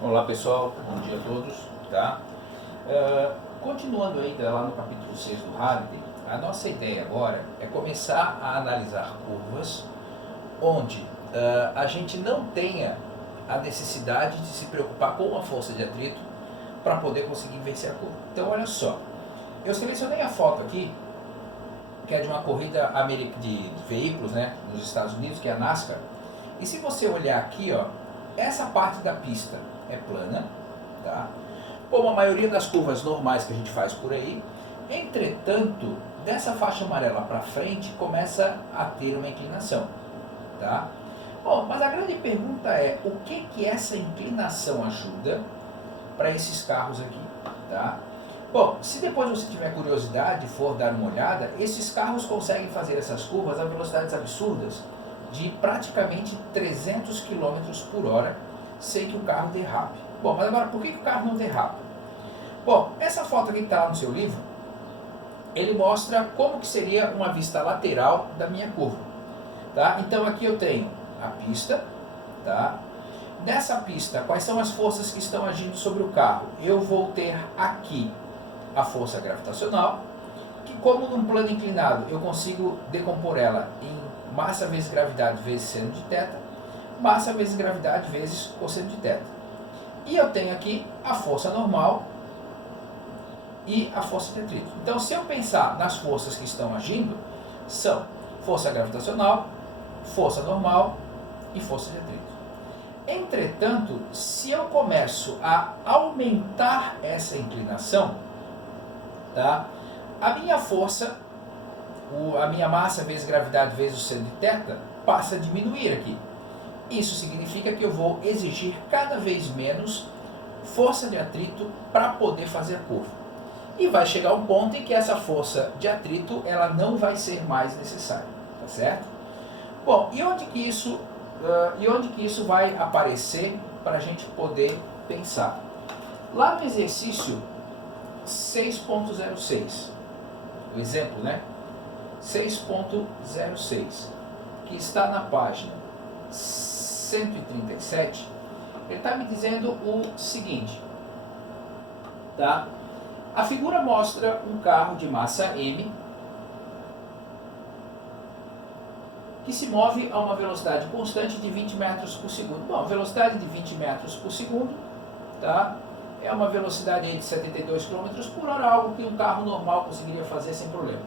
Olá pessoal, bom dia a todos, tá? Continuando ainda lá no capítulo 6 do Halliday, a nossa ideia agora é começar a analisar curvas onde a gente não tenha a necessidade de se preocupar com a força de atrito para poder conseguir vencer a curva. Então olha só, eu selecionei a foto aqui, que é de uma corrida de veículos, né, nos Estados Unidos, que é a NASCAR, e se você olhar aqui, ó, essa parte da pista é plana, tá? Como a maioria das curvas normais que a gente faz por aí. Entretanto, dessa faixa amarela para frente começa a ter uma inclinação, tá? Bom, mas a grande pergunta é, o que essa inclinação ajuda para esses carros aqui, tá? Bom, se depois você tiver curiosidade e for dar uma olhada, esses carros conseguem fazer essas curvas a velocidades absurdas de praticamente 300 km por hora sem que o carro derrape. Bom, mas agora por que o carro não derrapa? Bom, essa foto aqui que está lá no seu livro, ele mostra como que seria uma vista lateral da minha curva, tá? Então aqui eu tenho a pista, tá? Nessa pista, quais são as forças que estão agindo sobre o carro? Eu vou ter aqui a força gravitacional, que como num plano inclinado eu consigo decompor ela em massa vezes gravidade vezes seno de θ, massa vezes gravidade vezes cosseno de θ. E eu tenho aqui a força normal e a força de atrito. Então, se eu pensar nas forças que estão agindo, são força gravitacional, força normal e força de atrito. Entretanto, se eu começo a aumentar essa inclinação, tá? A minha força, a minha massa vezes gravidade vezes o seno de θ, passa a diminuir aqui. Isso significa que eu vou exigir cada vez menos força de atrito para poder fazer a curva. E vai chegar um ponto em que essa força de atrito ela não vai ser mais necessária, tá certo? Bom, e onde que isso vai aparecer para a gente poder pensar? Lá no exercício 6.06, o exemplo, né? 6.06, que está na página 137, ele está me dizendo o seguinte, tá? A figura mostra um carro de massa M que se move a uma velocidade constante de 20 metros por segundo. Bom, a velocidade de 20 metros por segundo, tá? É uma velocidade de 72 km por hora, algo que um carro normal conseguiria fazer sem problema.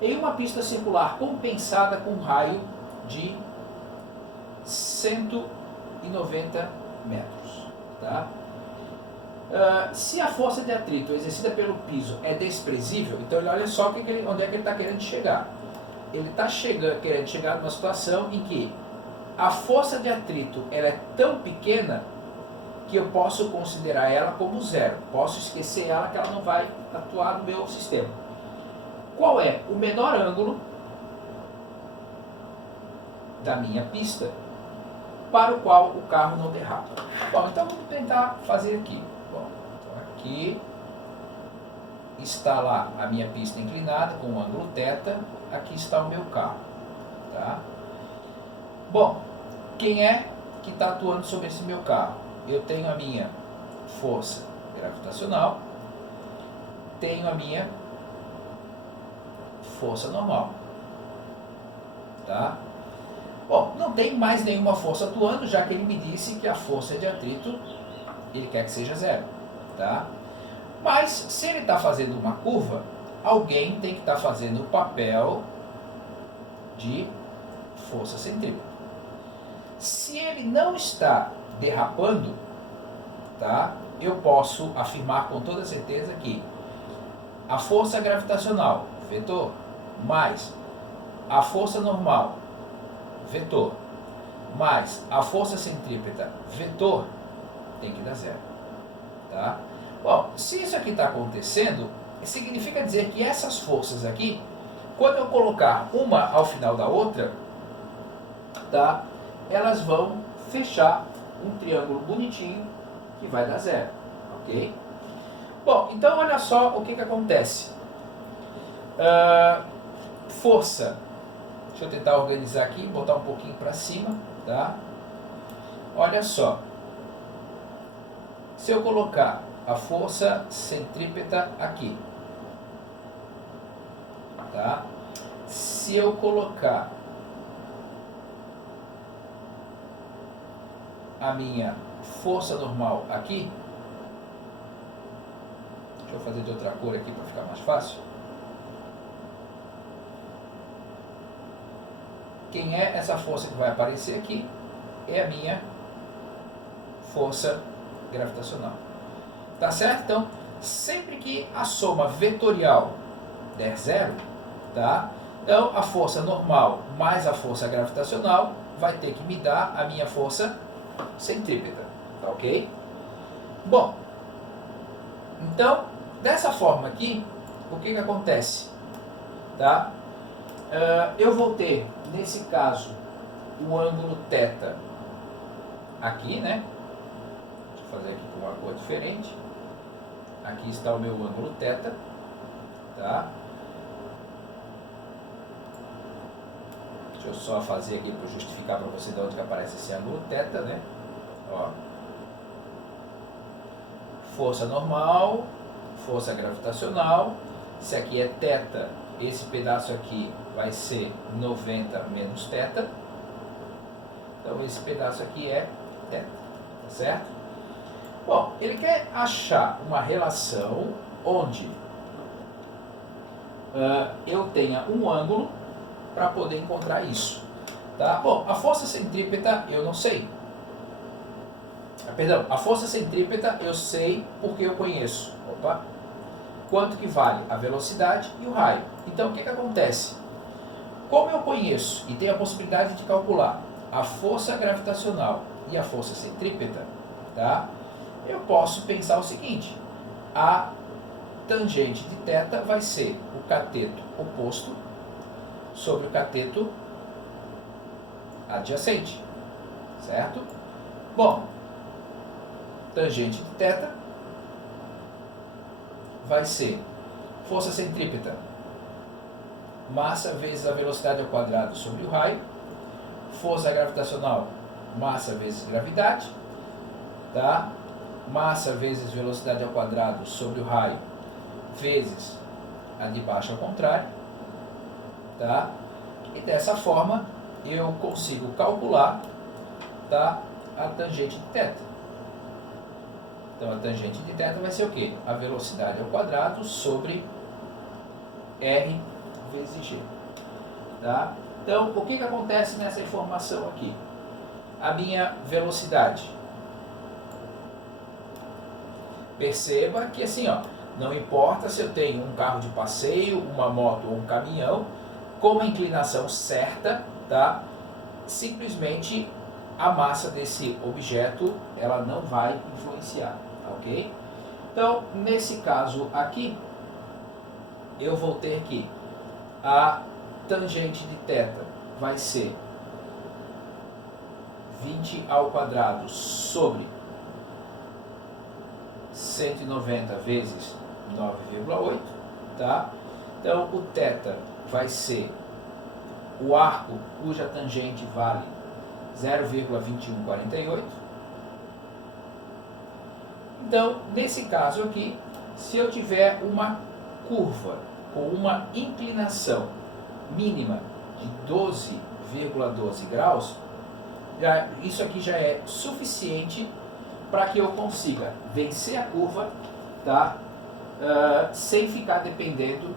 Em uma pista circular compensada com um raio de 190 metros, tá? Se a força de atrito exercida pelo piso é desprezível, então olha só onde é que ele está querendo chegar. Ele está querendo chegar numa situação em que a força de atrito ela é tão pequena que eu posso considerar ela como zero. Posso esquecer ela, que ela não vai atuar no meu sistema. Qual é o menor ângulo da minha pista para o qual o carro não derrapa? Bom, então vamos tentar fazer aqui. Bom, então aqui está lá a minha pista inclinada com o ângulo θ, aqui está o meu carro, tá? Bom, quem é que está atuando sobre esse meu carro? Eu tenho a minha força gravitacional, tenho a minha força normal, tá? Bom, não tem mais nenhuma força atuando, já que ele me disse que a força de atrito ele quer que seja zero, tá? Mas se ele está fazendo uma curva, alguém tem que estar fazendo o papel de força centrípeta. Se ele não está derrapando, tá? Eu posso afirmar com toda certeza que a força gravitacional, vetor, mais a força normal, vetor, mais a força centrípeta, vetor, tem que dar zero, tá? Bom, se isso aqui está acontecendo, significa dizer que essas forças aqui, quando eu colocar uma ao final da outra, tá? Elas vão fechar um triângulo bonitinho que vai dar zero, ok? Bom, então olha só o que acontece. Força, deixa eu tentar organizar aqui, botar um pouquinho para cima, tá? Olha só, Se eu colocar a força centrípeta aqui, tá? Se eu colocar a minha força normal aqui, deixa eu fazer de outra cor aqui para ficar mais fácil. Quem é essa força que vai aparecer aqui? É a minha força gravitacional. Tá certo? Então, sempre que a soma vetorial der zero, tá? Então, a força normal mais a força gravitacional vai ter que me dar a minha força centrípeta, tá ok? Bom, então, dessa forma aqui, o que acontece? Tá? Eu vou ter, nesse caso, o ângulo θ aqui, né? Deixa eu fazer aqui com uma cor diferente. Aqui está o meu ângulo θ, tá? Deixa eu só fazer aqui para justificar para você de onde que aparece esse ângulo θ, né? Ó. Força normal, força gravitacional. Se aqui é θ, esse pedaço aqui vai ser 90 menos θ. Então esse pedaço aqui é θ, tá certo? Bom, ele quer achar uma relação onde eu tenha um ângulo para poder encontrar isso, tá? Bom, a força centrípeta eu não sei. Perdão, a força centrípeta eu sei porque eu conheço. Opa! Quanto que vale a velocidade e o raio. Então, o que acontece? Como eu conheço e tenho a possibilidade de calcular a força gravitacional e a força centrípeta, tá? Eu posso pensar o seguinte: a tangente de θ vai ser o cateto oposto sobre o cateto adjacente, certo? Bom, tangente de θ vai ser força centrípeta, massa vezes a velocidade ao quadrado sobre o raio, força gravitacional, massa vezes gravidade, tá? Massa vezes velocidade ao quadrado sobre o raio, vezes a de baixo ao contrário, tá? E dessa forma eu consigo calcular, tá, a tangente de θ. Então a tangente de θ vai ser o quê? A velocidade ao quadrado sobre r vezes g. Tá? Então o que acontece nessa informação aqui? A minha velocidade. Perceba que assim, ó, não importa se eu tenho um carro de passeio, uma moto ou um caminhão, com a inclinação certa, tá? Simplesmente a massa desse objeto ela não vai influenciar, ok? Então, nesse caso aqui, eu vou ter que a tangente de θ vai ser 20 ao quadrado sobre 190 vezes 9,8, tá? Então, o θ vai ser o arco cuja tangente vale 0,2148. Então, nesse caso aqui, se eu tiver uma curva com uma inclinação mínima de 12,12 graus, isso aqui já é suficiente para que eu consiga vencer a curva, tá? Sem ficar dependendo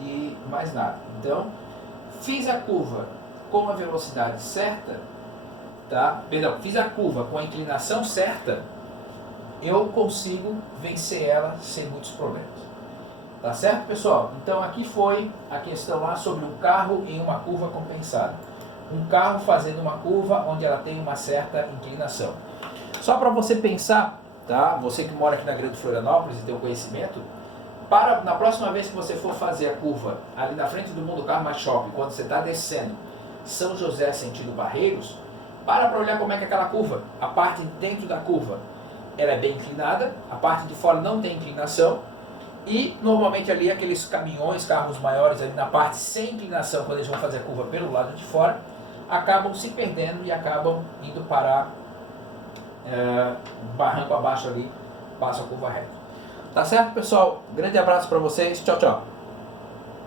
de mais nada. Então, fiz a curva com a velocidade certa, tá? Perdão, fiz a curva com a inclinação certa, eu consigo vencer ela sem muitos problemas. Tá certo, pessoal? Então aqui foi a questão lá sobre um carro em uma curva compensada. Um carro fazendo uma curva onde ela tem uma certa inclinação. Só para você pensar, tá? Você que mora aqui na Grande Florianópolis e tem o conhecimento, na próxima vez que você for fazer a curva ali na frente do Mundo Karma Shopping, quando você está descendo São José sentido Barreiros, para olhar como é que é aquela curva. A parte dentro da curva ela é bem inclinada, a parte de fora não tem inclinação, e normalmente ali aqueles caminhões, carros maiores ali na parte sem inclinação, quando eles vão fazer a curva pelo lado de fora, acabam se perdendo e acabam indo parar barranco abaixo ali, passa a curva reta. Tá certo, pessoal? Grande abraço para vocês. Tchau, tchau.